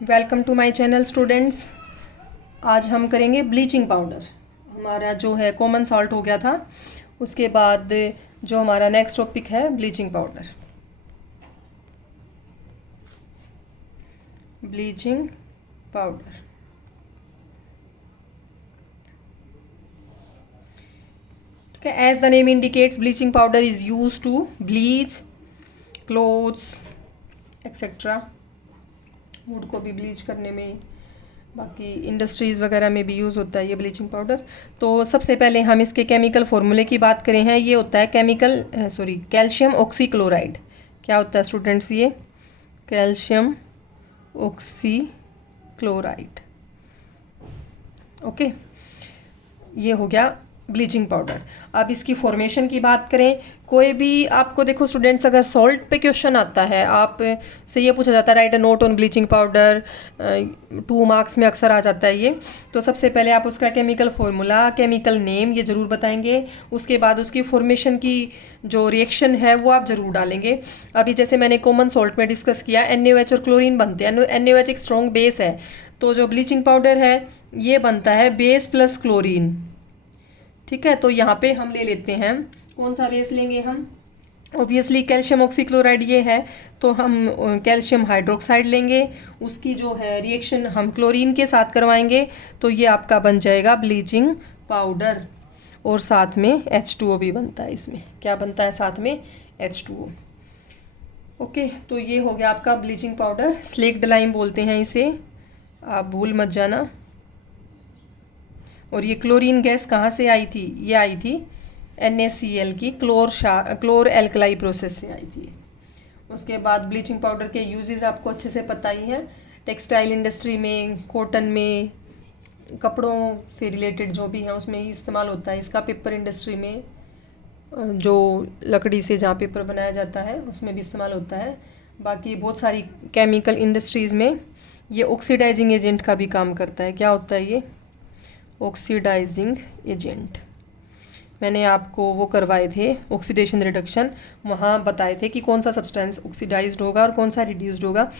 Welcome to my channel students. आज हम करेंगे ब्लीचिंग पाउडर। हमारा जो है कॉमन सॉल्ट हो गया था, उसके बाद जो हमारा नेक्स्ट टॉपिक है ब्लीचिंग पाउडर। ब्लीचिंग पाउडर ठीक है। As the name indicates, bleaching powder is use to bleach clothes etcetera. Wood को भी ब्लीच करने में, बाकी इंडस्ट्रीज़ वगैरह में भी यूज़ होता है ये ब्लीचिंग पाउडर। तो सबसे पहले हम इसके केमिकल फार्मूले की बात करें हैं। ये होता है कैल्शियम ऑक्सीक्लोराइड। क्या होता है स्टूडेंट्स? ये कैल्शियम ऑक्सीक्लोराइड। ओके, ये हो गया ब्लीचिंग पाउडर। अब इसकी फॉर्मेशन की बात करें, कोई भी आपको देखो स्टूडेंट्स, अगर सॉल्ट पे क्वेश्चन आता है, आप से ये पूछा जाता है right a note on bleaching powder, 2 marks में अक्सर आ जाता है ये। तो सबसे पहले आप उसका केमिकल फार्मूला, केमिकल नेम ये ज़रूर बताएंगे। उसके बाद उसकी फॉर्मेशन की जो रिएक्शन है वो आप ज़रूर डालेंगे। अभी जैसे मैंने कॉमन सॉल्ट में डिस्कस किया, NaOH और क्लोरीन बनते हैं। NaOH एक स्ट्रॉन्ग बेस है, तो जो ब्लीचिंग पाउडर है ये बनता है बेस प्लस क्लोरीन। ठीक है, तो यहाँ पे हम ले लेते हैं, कौन सा बेस लेंगे हम? ऑब्वियसली कैल्शियम ऑक्सीक्लोराइड ये है, तो हम कैल्शियम हाइड्रोक्साइड लेंगे। उसकी जो है रिएक्शन हम क्लोरीन के साथ करवाएंगे, तो ये आपका बन जाएगा ब्लीचिंग पाउडर। और साथ में H2O भी बनता है इसमें। क्या बनता है साथ में? H2O। ओके, तो ये हो गया आपका ब्लीचिंग पाउडर। स्लेक्ड लाइम बोलते हैं इसे, आप भूल मत जाना। और ये क्लोरीन गैस कहाँ से आई थी? ये आई थी NaCl की क्लोर एल्कलाई प्रोसेस से आई थी। उसके बाद ब्लीचिंग पाउडर के यूजेस आपको अच्छे से पता ही हैं। टेक्सटाइल इंडस्ट्री में, कॉटन में, कपड़ों से रिलेटेड जो भी है उसमें ही इस्तेमाल होता है इसका। पेपर इंडस्ट्री में, जो लकड़ी से जहाँ पेपर बनाया जाता है उसमें भी इस्तेमाल होता है। बाकी बहुत सारी केमिकल इंडस्ट्रीज़ में ये ऑक्सीडाइजिंग एजेंट का भी काम करता है। क्या होता है ये? Oxidising agent. मैंने आपको वो करवाए थे ऑक्सीडेशन रिडक्शन, वहाँ बताए थे कि कौन सा सब्सटेंस ऑक्सीडाइज्ड होगा और कौन सा रिड्यूस्ड होगा।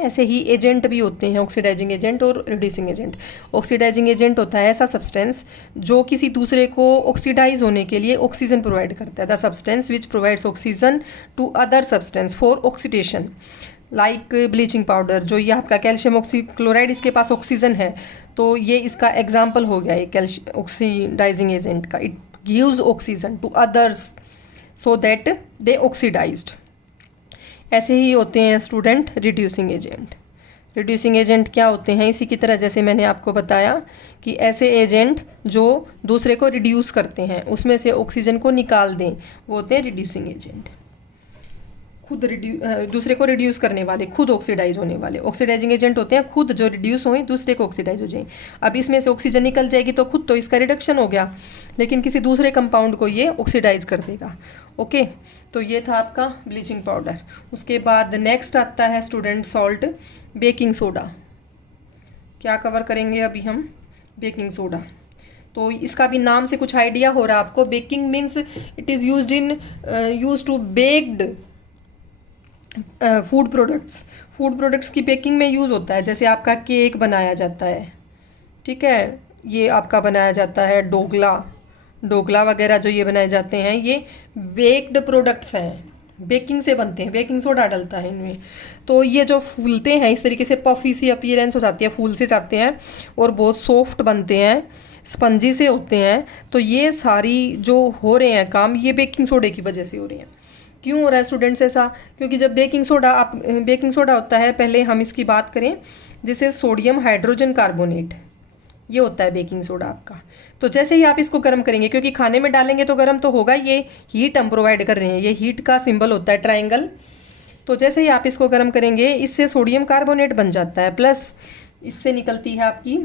ऐसे ही एजेंट भी होते हैं, ऑक्सीडाइजिंग एजेंट और रिड्यूसिंग एजेंट। ऑक्सीडाइजिंग एजेंट होता है ऐसा सब्सटेंस जो किसी दूसरे को ऑक्सीडाइज होने के लिए ऑक्सीजन प्रोवाइड करता है। The substance which provides oxygen to other substance for oxidation, like bleaching powder. जो ये आपका कैल्शियम ऑक्सीक्लोराइड, इसके पास ऑक्सीजन है, तो ये इसका एग्जाम्पल हो गया ये ऑक्सीडाइजिंग एजेंट का। It gives oxygen to others so that they oxidised. ऐसे ही होते हैं student reducing agent. Reducing agent क्या होते हैं? इसी की तरह जैसे मैंने आपको बताया कि ऐसे एजेंट जो दूसरे को रिड्यूस करते हैं, उसमें से ऑक्सीजन को निकाल दें, वो होते हैं रिड्यूसिंग एजेंट। खुद दूसरे को रिड्यूस करने वाले, खुद ऑक्सीडाइज होने वाले ऑक्सीडाइजिंग एजेंट होते हैं, खुद जो रिड्यूस हों दूसरे को ऑक्सीडाइज हो जाए। अब इसमें से ऑक्सीजन निकल जाएगी तो खुद तो इसका रिडक्शन हो गया, लेकिन किसी दूसरे कंपाउंड को ये ऑक्सीडाइज कर देगा। ओके, तो ये था आपका ब्लीचिंग पाउडर। उसके बाद नेक्स्ट आता है स्टूडेंट सॉल्ट, बेकिंग सोडा। क्या कवर करेंगे अभी हम? Baking soda. तो इसका भी नाम से कुछ आइडिया हो रहा है आपको। Baking means it is use to baked food products की बेकिंग में यूज़ होता है। जैसे आपका केक बनाया जाता है, ठीक है, ये आपका बनाया जाता है डोगला वगैरह जो ये बनाए जाते हैं, ये बेक्ड प्रोडक्ट्स हैं, बेकिंग से बनते हैं, बेकिंग सोडा डलता है इनमें। तो ये जो फूलते हैं इस तरीके से, पफी सी अपीयरेंस हो जाती है, फूल से जाते हैं और बहुत सॉफ्ट बनते हैं, स्पंजी से होते हैं। तो ये सारी जो हो रहे हैं काम, ये बेकिंग सोडे की वजह से हो रहे हैं। क्यों हो रहा है स्टूडेंट्स ऐसा? क्योंकि जब बेकिंग सोडा होता है, पहले हम इसकी बात करें, जिसे सोडियम हाइड्रोजन कार्बोनेट, ये होता है बेकिंग सोडा आपका। तो जैसे ही आप इसको गर्म करेंगे, क्योंकि खाने में डालेंगे तो गर्म तो होगा, ये हीट हम प्रोवाइड कर रहे हैं, ये हीट का सिंबल होता है ट्राइंगल। तो जैसे ही आप इसको गर्म करेंगे, इससे सोडियम कार्बोनेट बन जाता है, प्लस इससे निकलती है आपकी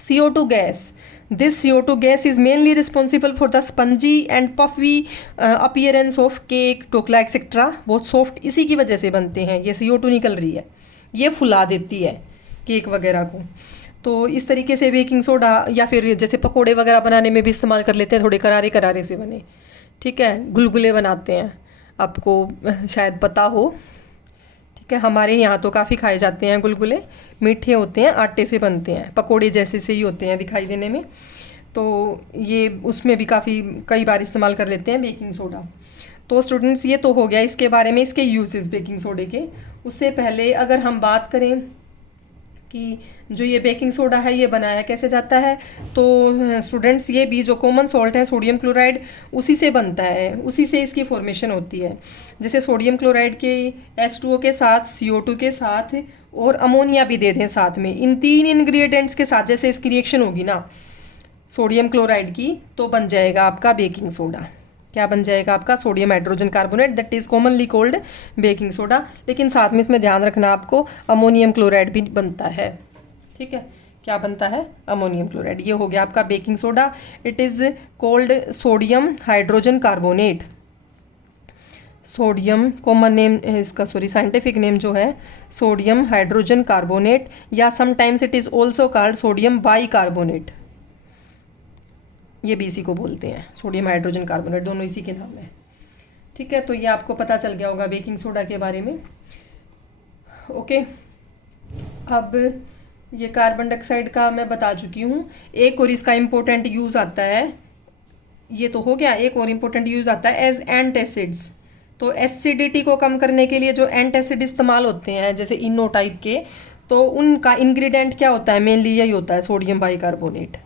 CO2 gas. This CO2 gas is mainly responsible for the spongy and puffy appearance of cake, dhokla etcetera. बहुत सॉफ्ट इसी की वजह से बनते हैं। ये CO2 निकल रही है, ये फुला देती है केक वगैरह को। तो इस तरीके से बेकिंग सोडा, या फिर जैसे पकोड़े वगैरह बनाने में भी इस्तेमाल कर लेते हैं, थोड़े करारे करारे से बने, ठीक है, गुलगुले बनाते हैं, आपको शायद पता हो। ठीक है, हमारे यहाँ तो काफ़ी खाए जाते हैं गुलगुले, मीठे होते हैं, आटे से बनते हैं, पकोड़े जैसे से ही होते हैं दिखाई देने में। तो ये उसमें भी काफ़ी कई बार इस्तेमाल कर लेते हैं बेकिंग सोडा। तो स्टूडेंट्स ये तो हो गया इसके बारे में, इसके यूजेस बेकिंग सोडे के। उससे पहले अगर हम बात करें कि जो ये बेकिंग सोडा है ये बनाया कैसे जाता है, तो स्टूडेंट्स ये भी जो कॉमन सॉल्ट है सोडियम क्लोराइड उसी से बनता है, उसी से इसकी फॉर्मेशन होती है। जैसे सोडियम क्लोराइड के H2O के साथ CO2 के साथ और अमोनिया भी दे दें साथ में, इन 3 इंग्रेडिएंट्स के साथ जैसे इसकी रिएक्शन होगी ना सोडियम क्लोराइड की, तो बन जाएगा आपका बेकिंग सोडा। क्या बन जाएगा आपका? Sodium hydrogen carbonate, that is commonly called baking soda. लेकिन साथ में इसमें ध्यान रखना आपको अमोनियम क्लोराइड भी बनता है। ठीक है, क्या बनता है? Ammonium chloride. ये हो गया आपका baking soda. It is called sodium hydrogen carbonate. Sodium common name इसका, सॉरी साइंटिफिक नेम जो है सोडियम हाइड्रोजन कार्बोनेट, या sometimes it is also called sodium by carbonate. ये भी इसी को बोलते हैं, सोडियम हाइड्रोजन कार्बोनेट, दोनों इसी के नाम है। ठीक है, तो ये आपको पता चल गया होगा बेकिंग सोडा के बारे में। ओके, अब ये कार्बन डाइऑक्साइड का मैं बता चुकी हूँ। एक और इसका इम्पोर्टेंट यूज़ आता है, ये तो हो गया, एक और इम्पोर्टेंट यूज़ आता है एज एंटासिड्स। तो एसिडिटी को कम करने के लिए जो एंटासिड इस्तेमाल होते हैं जैसे इनो टाइप के, तो उनका इंग्रेडिएंट क्या होता है? मेनली यही होता है सोडियम बाइकार्बोनेट।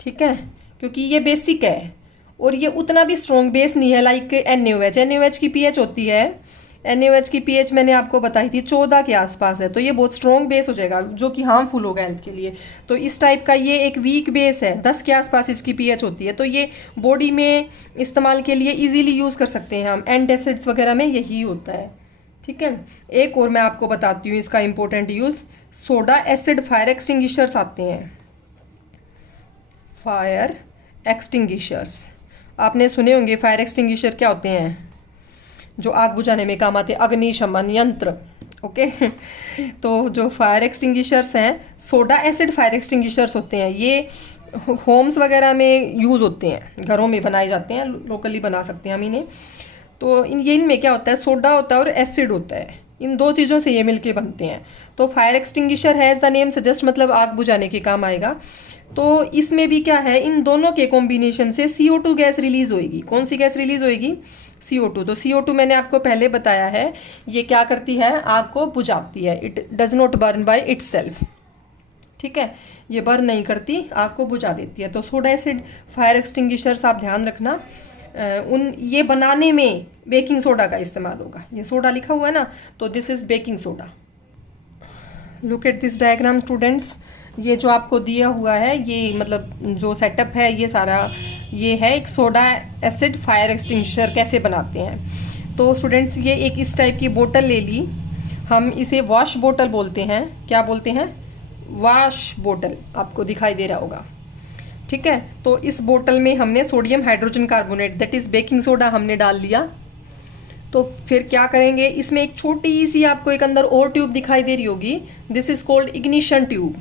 ठीक है, क्योंकि ये बेसिक है और ये उतना भी स्ट्रॉन्ग बेस नहीं है लाइक NaOH। NaOH की pH होती है, NaOH की pH मैंने आपको बताई थी 14 के आसपास है, तो ये बहुत स्ट्रॉन्ग बेस हो जाएगा जो कि हार्मफुल होगा हेल्थ के लिए। तो इस टाइप का ये एक वीक बेस है, 10 के आसपास इसकी pH होती है, तो ये बॉडी में इस्तेमाल के लिए ईजीली यूज़ कर सकते हैं हम। एंटासिड्स वगैरह में यही होता है। ठीक है, एक और मैं आपको बताती हूँ इसका important use. Soda acid fire extinguishers आते हैं, फायर एक्सटिंग्विशर्स आपने सुने होंगे। फायर एक्सटिंग्विशर क्या होते हैं? जो आग बुझाने में काम आते हैं, अग्निशमन यंत्र। ओके तो जो फायर एक्सटिंग्विशर्स हैं, सोडा एसिड फायर एक्सटिंग्विशर्स होते हैं। ये होम्स वगैरह में यूज़ होते हैं, घरों में बनाए जाते हैं, लोकली बना सकते हैं हम इन्हें। तो इनमें क्या होता है? सोडा होता है और एसिड होता है, इन दो चीज़ों से ये मिलके बनते हैं। तो फायर एक्सटिंग्विशर है, एज द नेम सजेस्ट, मतलब आग बुझाने के काम आएगा। तो इसमें भी क्या है, इन दोनों के कॉम्बिनेशन से CO2 गैस रिलीज होएगी। कौन सी गैस रिलीज होएगी? CO2। तो CO2 मैंने आपको पहले बताया है, ये क्या करती है? आग को बुझाती है। It does not burn by itself. ठीक है, ये बर्न नहीं करती, आग को बुझा देती है। तो सोडा एसिड फायर एक्सटिंग्विशर्स आप ध्यान रखना, ये बनाने में बेकिंग सोडा का इस्तेमाल होगा। ये सोडा लिखा हुआ है ना, तो this is baking soda. Look at this diagram students. ये जो आपको दिया हुआ है, ये मतलब जो सेटअप है ये सारा, ये है एक सोडा एसिड फायर एक्सटिंग्विशर कैसे बनाते हैं। तो स्टूडेंट्स ये एक इस टाइप की बोतल ले ली, हम इसे वॉश बोतल बोलते हैं। क्या बोलते हैं? वॉश बोतल, आपको दिखाई दे रहा होगा। ठीक है, तो इस बोतल में हमने sodium hydrogen carbonate, that is baking soda, हमने डाल लिया। तो फिर क्या करेंगे? इसमें एक छोटी सी आपको एक अंदर और ट्यूब दिखाई दे रही होगी, this is called ignition tube.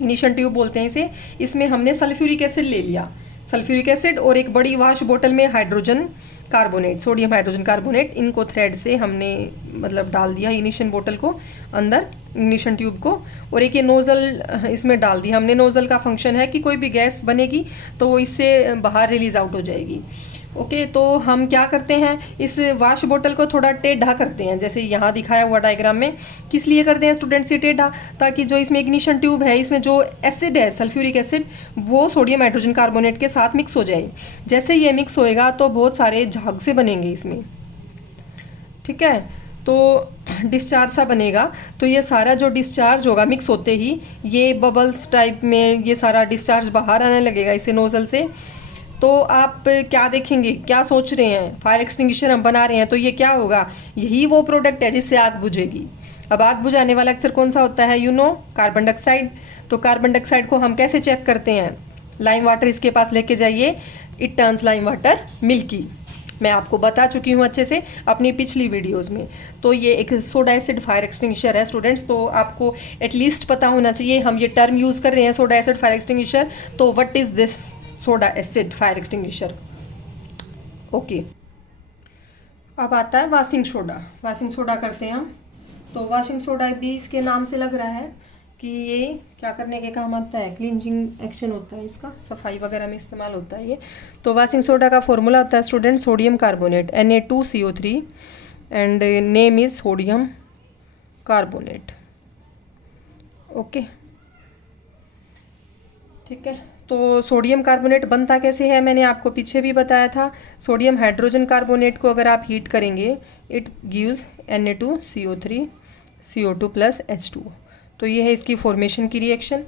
Ignition tube बोलते हैं इसे। इसमें हमने सल्फ्यूरिक एसिड ले लिया, सल्फ्यूरिक एसिड, और एक बड़ी वाश बोतल में hydrogen carbonate, sodium hydrogen carbonate, इनको थ्रेड से हमने मतलब डाल दिया इग्निशन बोतल को अंदर, इग्निशन ट्यूब को। और एक ये नोज़ल इसमें डाल दी हमने। नोज़ल का फंक्शन है कि कोई भी गैस बनेगी तो वो इससे बाहर रिलीज आउट हो जाएगी। ओके, तो हम क्या करते हैं, इस वाश बोतल को थोड़ा टेढ़ा करते हैं, जैसे यहाँ दिखाया हुआ डायग्राम में। किस लिए करते हैं स्टूडेंट्स ये टेढ़ा? ताकि जो इसमें इग्निशन ट्यूब है, इसमें जो एसिड है सल्फ्यूरिक एसिड, वो सोडियम हाइड्रोजन कार्बोनेट के साथ मिक्स हो जाए। जैसे ये मिक्स होएगा तो बहुत सारे झाग से बनेंगे इसमें। ठीक है, तो डिस्चार्ज सा बनेगा। तो ये सारा जो डिस्चार्ज होगा मिक्स होते ही, ये बबल्स टाइप में ये सारा डिस्चार्ज बाहर आने लगेगा इसे नोज़ल से। तो आप क्या देखेंगे, क्या सोच रहे हैं? फायर एक्सटिंग्विशर हम बना रहे हैं, तो ये क्या होगा? यही वो प्रोडक्ट है जिससे आग बुझेगी। अब आग बुझाने वाला अक्सर कौन सा होता है? Carbon dioxide. तो कार्बन डाइऑक्साइड को हम कैसे चेक करते हैं? लाइम वाटर इसके पास लेके जाइए, it turns lime water milky. मैं आपको बता चुकी हूँ अच्छे से अपनी पिछली वीडियोस में। तो ये एक सोडा एसिड फायर एक्सटिंग्विशर है स्टूडेंट्स, तो आपको एटलीस्ट पता होना चाहिए। हम ये टर्म यूज़ कर रहे हैं सोडा एसिड फायर एक्सटिंग्विशर, तो what is this soda acid fire extinguisher? Okay, अब आता है वाशिंग सोडा। वाशिंग सोडा करते हैं हम। तो वाशिंग सोडा भी इसके नाम से लग रहा है कि ये क्या करने के काम आता है, क्लींजिंग एक्शन होता है इसका, सफाई वगैरह में इस्तेमाल होता है ये। तो वाशिंग सोडा का फॉर्मूला होता है student sodium carbonate Na2CO3 and name is sodium carbonate. Okay, ठीक है। तो सोडियम कार्बोनेट बनता कैसे है मैंने आपको पीछे भी बताया था। सोडियम हाइड्रोजन कार्बोनेट को अगर आप हीट करेंगे it gives Na2CO3 CO2 plus H2। तो ये है इसकी फॉर्मेशन की रिएक्शन।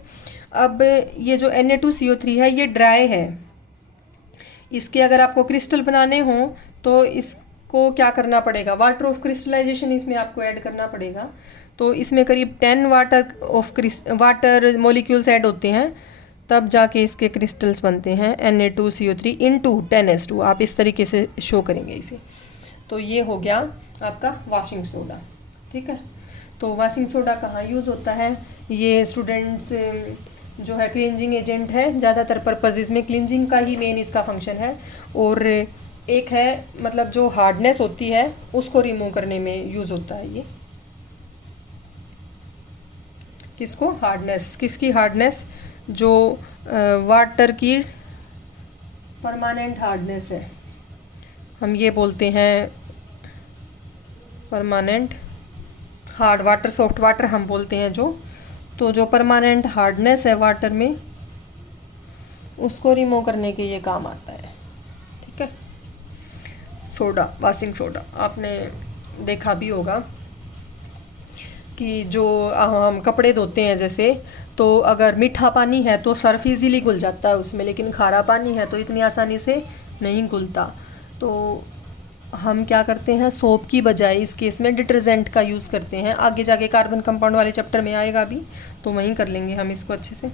अब ये जो Na2CO3 है ये ड्राई है। इसके अगर आपको क्रिस्टल बनाने हों तो इसको क्या करना पड़ेगा, वाटर ऑफ क्रिस्टलाइजेशन इसमें आपको ऐड करना पड़ेगा। तो इसमें करीब 10 वाटर मॉलिक्यूल्स ऐड होते हैं, तब जाके इसके क्रिस्टल्स बनते हैं Na2CO3 इंटू 10H2। आप इस तरीके से शो करेंगे इसे। तो ये हो गया आपका वाशिंग सोडा, ठीक है। तो वाशिंग सोडा कहाँ यूज़ होता है, ये स्टूडेंट्स जो है क्लींजिंग एजेंट है, ज़्यादातर पर्पजेज़ में क्लींजिंग का ही मेन इसका फंक्शन है। और एक है मतलब जो हार्डनेस होती है उसको रिमूव करने में यूज़ होता है ये। किसको, हार्डनेस, किसकी हार्डनेस, जो वाटर की परमानेंट हार्डनेस है, हम ये बोलते हैं permanent hard water, soft water हम बोलते हैं जो। तो जो परमानेंट हार्डनेस है वाटर में उसको रिमूव करने के ये काम आता है, ठीक है। सोडा, वाशिंग सोडा आपने देखा भी होगा कि जो हम कपड़े धोते हैं जैसे, तो अगर मीठा पानी है तो सर्फ इजीली घुल जाता है उसमें, लेकिन खारा पानी है तो इतनी आसानी से नहीं घुलता। तो हम क्या करते हैं, सोप की बजाय इस केस में डिटर्जेंट का यूज़ करते हैं। आगे जाके कार्बन कंपाउंड वाले चैप्टर में आएगा भी, तो वहीं कर लेंगे हम इसको अच्छे से।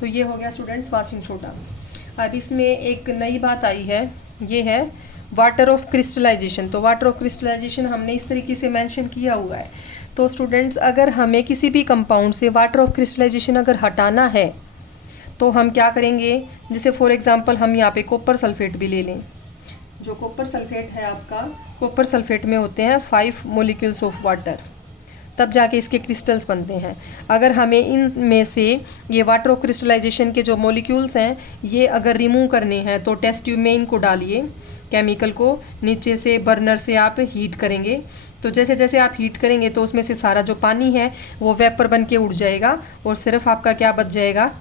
तो ये हो गया स्टूडेंट्स वाशिंग सोडा। अब इसमें एक नई बात आई है, ये है वाटर ऑफ क्रिस्टलाइजेशन। तो वाटर ऑफ क्रिस्टलाइजेशन हमने इस तरीके से मेंशन किया हुआ है। तो स्टूडेंट्स अगर हमें किसी भी कंपाउंड से वाटर ऑफ क्रिस्टलाइजेशन अगर हटाना है तो हम क्या करेंगे, जैसे फॉर एग्जांपल हम यहाँ पे कॉपर सल्फेट भी ले लें। जो कॉपर सल्फेट है आपका, कॉपर सल्फेट में होते हैं 5 मॉलिक्यूल्स ऑफ वाटर, तब जाके इसके क्रिस्टल्स बनते हैं। अगर हमें इनमें से ये वाटर ऑफ क्रिस्टलाइजेशन के जो मॉलिक्यूल्स हैं ये अगर रिमूव करने हैं तो टेस्ट ट्यूब में इनको डालिए, केमिकल को नीचे से बर्नर से आप हीट करेंगे। तो जैसे जैसे आप हीट करेंगे तो उसमें से सारा जो पानी है वो वेपर बन के उड़ जाएगा और सिर्फ आपका क्या बच जाएगा,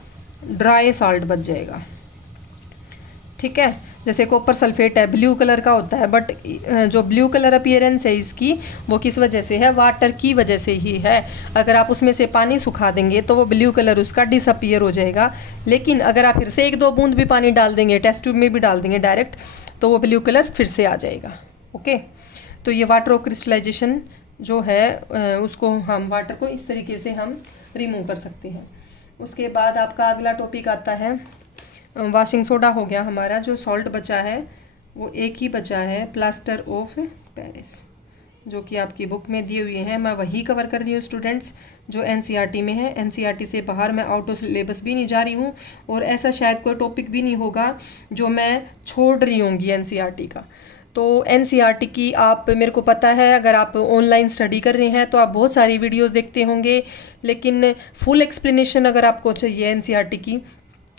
ड्राई साल्ट बच जाएगा, ठीक है। जैसे कॉपर सल्फेट है, ब्लू कलर का होता है, बट जो ब्लू कलर अपीयरेंस है इसकी वो किस वजह से है, वाटर की वजह से ही है। अगर आप उसमें से पानी सुखा देंगे तो वो ब्लू कलर उसका डिसअपीयर हो जाएगा। लेकिन अगर आप फिर से 1-2 बूंद भी पानी डाल देंगे, टेस्ट ट्यूब में भी डाल देंगे डायरेक्ट, तो वो ब्लू कलर फिर से आ जाएगा। ओके, तो ये वाटर ऑफ क्रिस्टलाइजेशन जो है उसको हम वाटर को इस तरीके से हम रिमूव कर सकते हैं। उसके बाद आपका अगला टॉपिक आता है वाशिंग सोडा हो गया हमारा। जो सॉल्ट बचा है वो एक ही बचा है, प्लास्टर ऑफ पेरिस, जो कि आपकी बुक में दिए हुए हैं। मैं वही कवर कर रही हूँ स्टूडेंट्स जो एनसीईआरटी में है। एनसीईआरटी से बाहर मैं आउट ऑफ सिलेबस भी नहीं जा रही हूँ और ऐसा शायद कोई टॉपिक भी नहीं होगा जो मैं छोड़ रही होंगी एनसीईआरटी का। तो एनसीईआरटी की आप, मेरे को पता है अगर आप ऑनलाइन स्टडी कर रहे हैं तो आप बहुत सारी वीडियोस देखते होंगे, लेकिन फुल एक्सप्लेनेशन अगर आपको चाहिए एनसीईआरटी की,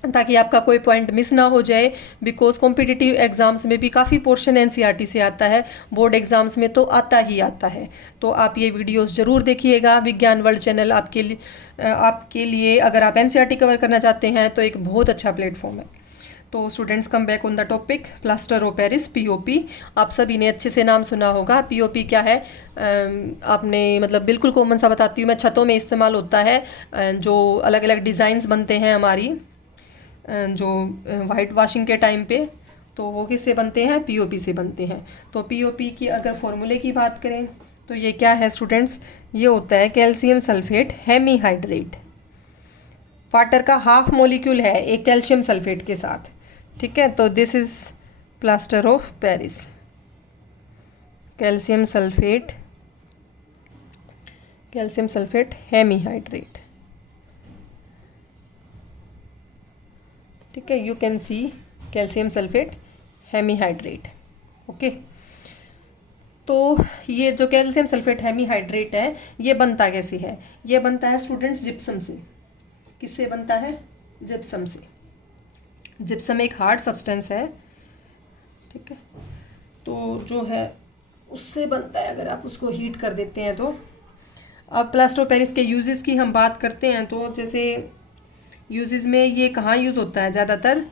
ताकि आपका कोई पॉइंट मिस ना हो जाए, बिकॉज कॉम्पिटिटिव एग्ज़ाम्स में भी काफ़ी पोर्शन एनसीईआरटी से आता है, बोर्ड एग्ज़ाम्स में तो आता ही आता है। तो आप ये वीडियोस ज़रूर देखिएगा। विज्ञान वर्ल्ड चैनल आपके लिए अगर आप एनसीईआरटी कवर करना चाहते हैं तो एक बहुत अच्छा प्लेटफॉर्म है। तो students come back on the topic plaster of Paris, POP. आप सभी ने अच्छे से नाम सुना होगा। पीओपी क्या है, आपने मतलब बिल्कुल कॉमन सा बताती हूँ मैं, छतों में इस्तेमाल होता है। जो अलग अलग डिज़ाइंस बनते हैं हमारी जो वाइट वॉशिंग के टाइम पे, तो वो किससे बनते हैं, पीओपी से बनते हैं। तो पीओपी की अगर फॉर्मूले की बात करें तो ये क्या है स्टूडेंट्स, ये होता है कैल्शियम सल्फेट हेमीहाइड्रेट। वाटर का हाफ मॉलिक्यूल है एक कैल्शियम सल्फेट के साथ, ठीक है। तो this is plaster of Paris, calcium sulphate hemihydrate, ठीक है। You can see calcium sulphate hemihydrate, okay. तो ये जो कैल्शियम सल्फेट हेमीहाइड्रेट है ये बनता कैसे है? ये बनता है स्टूडेंट्स जिप्सम से। किससे बनता है? जिप्सम से। जिप्सम एक हार्ड सब्सटेंस है, ठीक है, तो जो है उससे बनता है अगर आप उसको हीट कर देते हैं तो। अब प्लास्टर ऑफ पेरिस के यूजेस की हम बात करते हैं तो जैसे यूजेस में ये कहाँ यूज़ होता है? ज़्यादातर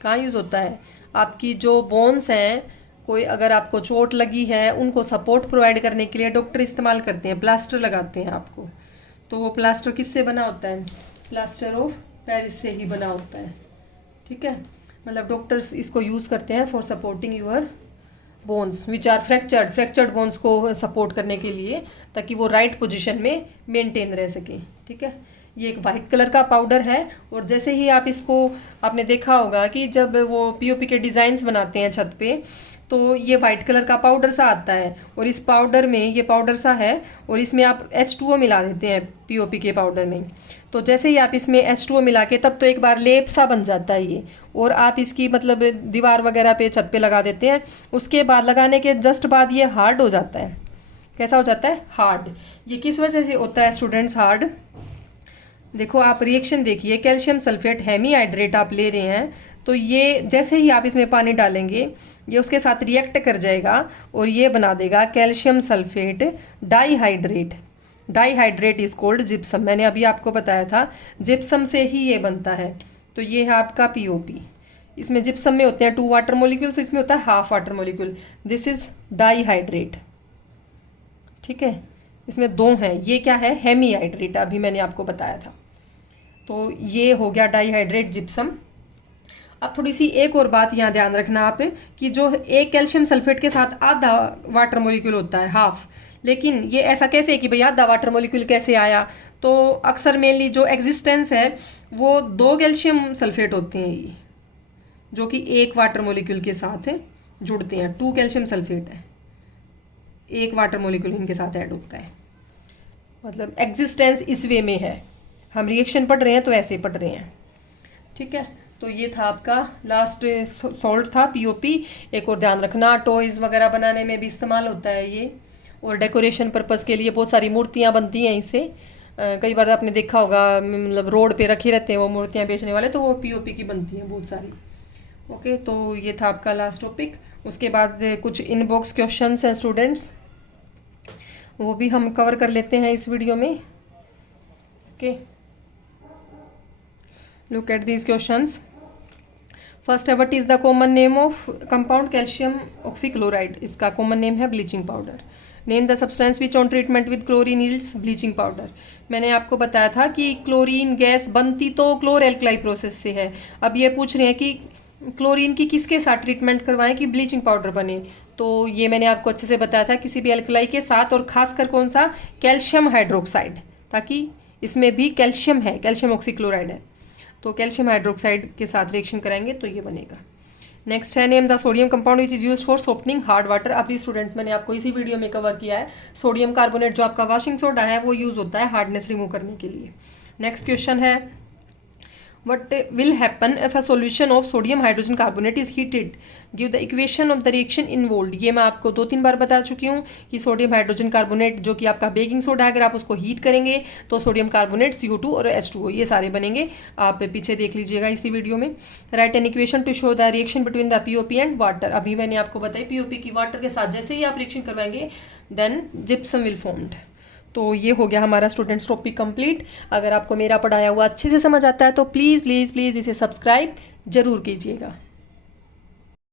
कहाँ यूज़ होता है? आपकी जो बोन्स हैं, कोई अगर आपको चोट लगी है उनको सपोर्ट प्रोवाइड करने के लिए डॉक्टर इस्तेमाल करते हैं, प्लास्टर लगाते हैं आपको। तो वो प्लास्टर किससे बना होता है? प्लास्टर ऑफ पेरिस से ही बना होता है, ठीक है। मतलब डॉक्टर्स इसको यूज़ करते हैं for supporting your bones which are fractured bones को सपोर्ट करने के लिए, ताकि वो राइट पोजीशन में मेंटेन रह सकें, ठीक है। ये एक वाइट कलर का पाउडर है, और जैसे ही आप इसको, आपने देखा होगा कि जब वो पीओपी के डिज़ाइंस बनाते हैं छत पे, तो ये वाइट कलर का पाउडर सा आता है, और इस पाउडर में, ये पाउडर सा है और इसमें आप H2O मिला देते हैं पीओपी के पाउडर में। तो जैसे ही आप इसमें H2O मिला के, तब तो एक बार लेप सा बन जाता है ये, और आप इसकी मतलब दीवार वगैरह पे, छत पे लगा देते हैं। उसके बाद, लगाने के जस्ट बाद ये हार्ड हो जाता है। कैसा हो जाता है? हार्ड। ये किस वजह से होता है स्टूडेंट्स हार्ड? देखो आप रिएक्शन देखिए, कैल्शियम सल्फेट हेमीहाइड्रेट आप ले रहे हैं, तो ये जैसे ही आप इसमें पानी डालेंगे ये उसके साथ रिएक्ट कर जाएगा और ये बना देगा calcium sulphate dihydrate. Dihydrate is called gypsum. मैंने अभी आपको बताया था जिप्सम से ही ये बनता है। तो ये है आपका पीओपी। इसमें जिप्सम में होते हैं 2 वाटर मोलिक्यूल्स, इसमें होता है 1/2 water molecule. This is dihydrate, ठीक है। इसमें 2 हैं। ये क्या है? हेमीहाइड्रेट, अभी मैंने आपको बताया था। तो ये हो गया डाईहाइड्रेट जिप्सम। अब थोड़ी सी एक और बात यहाँ ध्यान रखना आप, कि जो एक कैल्शियम सल्फेट के साथ आधा वाटर मॉलिक्यूल होता है, हाफ, लेकिन ये ऐसा कैसे कि भाई आधा वाटर मॉलिक्यूल कैसे आया? तो अक्सर मेनली जो एग्जिस्टेंस है वो 2 कैल्शियम सल्फेट होते हैं, ये जो कि 1 वाटर मॉलिक्यूल के साथ जुड़ते हैं। 2 कैल्शियम सल्फेट है, 1 वाटर मॉलिक्यूल इनके साथ ऐड होता है। मतलब एग्जिस्टेंस इस वे में है। हम रिएक्शन पढ़ रहे हैं तो ऐसे ही पढ़ रहे हैं, ठीक है। तो ये था आपका लास्ट सॉल्ट था पीओपी। एक और ध्यान रखना, टॉयज़ वगैरह बनाने में भी इस्तेमाल होता है ये, और डेकोरेशन पर्पस के लिए बहुत सारी मूर्तियाँ बनती हैं इससे। कई बार आपने देखा होगा, मतलब रोड पे रखे रहते हैं वो मूर्तियाँ बेचने वाले, तो वो पीओपी की बनती हैं बहुत सारी। ओके, तो ये था आपका लास्ट टॉपिक। उसके बाद कुछ इनबॉक्स क्वेश्चंस हैं स्टूडेंट्स, वो भी हम कवर कर लेते हैं इस वीडियो में। Okay, look at these questions. First है, what is the common name of compound calcium oxychloride? इसका कॉमन नेम है bleaching powder. Name the substance which on treatment with chlorine yields bleaching powder. मैंने आपको बताया था कि क्लोरीन गैस बनती तो क्लोर एल्कलाई प्रोसेस से है। अब ये पूछ रहे हैं कि क्लोरीन की किसके साथ ट्रीटमेंट करवाएं कि ब्लीचिंग पाउडर बने? तो ये मैंने आपको अच्छे से बताया था, किसी भी एल्कलाई के साथ, और खासकर कौन सा? कैल्शियम हाइड्रोक्साइड, ताकि इसमें भी कैल्शियम है, कैल्शियम ऑक्सीक्लोराइड है, तो कैल्शियम हाइड्रोक्साइड के साथ रिएक्शन कराएंगे तो ये बनेगा। नेक्स्ट है, name the sodium compound which is use for softening hard water. अभी स्टूडेंट मैंने आपको इसी वीडियो में कवर किया है। सोडियम कार्बोनेट जो आपका वॉशिंग सोडा है वो यूज होता है हार्डनेस रिमूव करने के लिए। नेक्स्ट क्वेश्चन है, what will happen if a solution of sodium hydrogen carbonate is heated? Give the equation of the reaction involved. ये मैं आपको 2-3 बार बता चुकी हूँ कि सोडियम हाइड्रोजन कार्बोनेट जो कि आपका बेकिंग सोडा है, अगर आप उसको हीट करेंगे तो सोडियम कार्बोनेट CO2 और H2O ये सारे बनेंगे। आप पीछे देख लीजिएगा इसी वीडियो में। Right an equation two show the reaction between the POP and water. अभी मैंने आपको बताया पीओपी की वाटर के साथ जैसे ही आप रिएक्शन करवाएंगे देन जिप्सम विल फॉर्म्ड। तो ये हो गया हमारा स्टूडेंट्स टॉपिक कंप्लीट। अगर आपको मेरा पढ़ाया हुआ अच्छे से समझ आता है तो प्लीज़ प्लीज़ प्लीज़ इसे सब्सक्राइब ज़रूर कीजिएगा।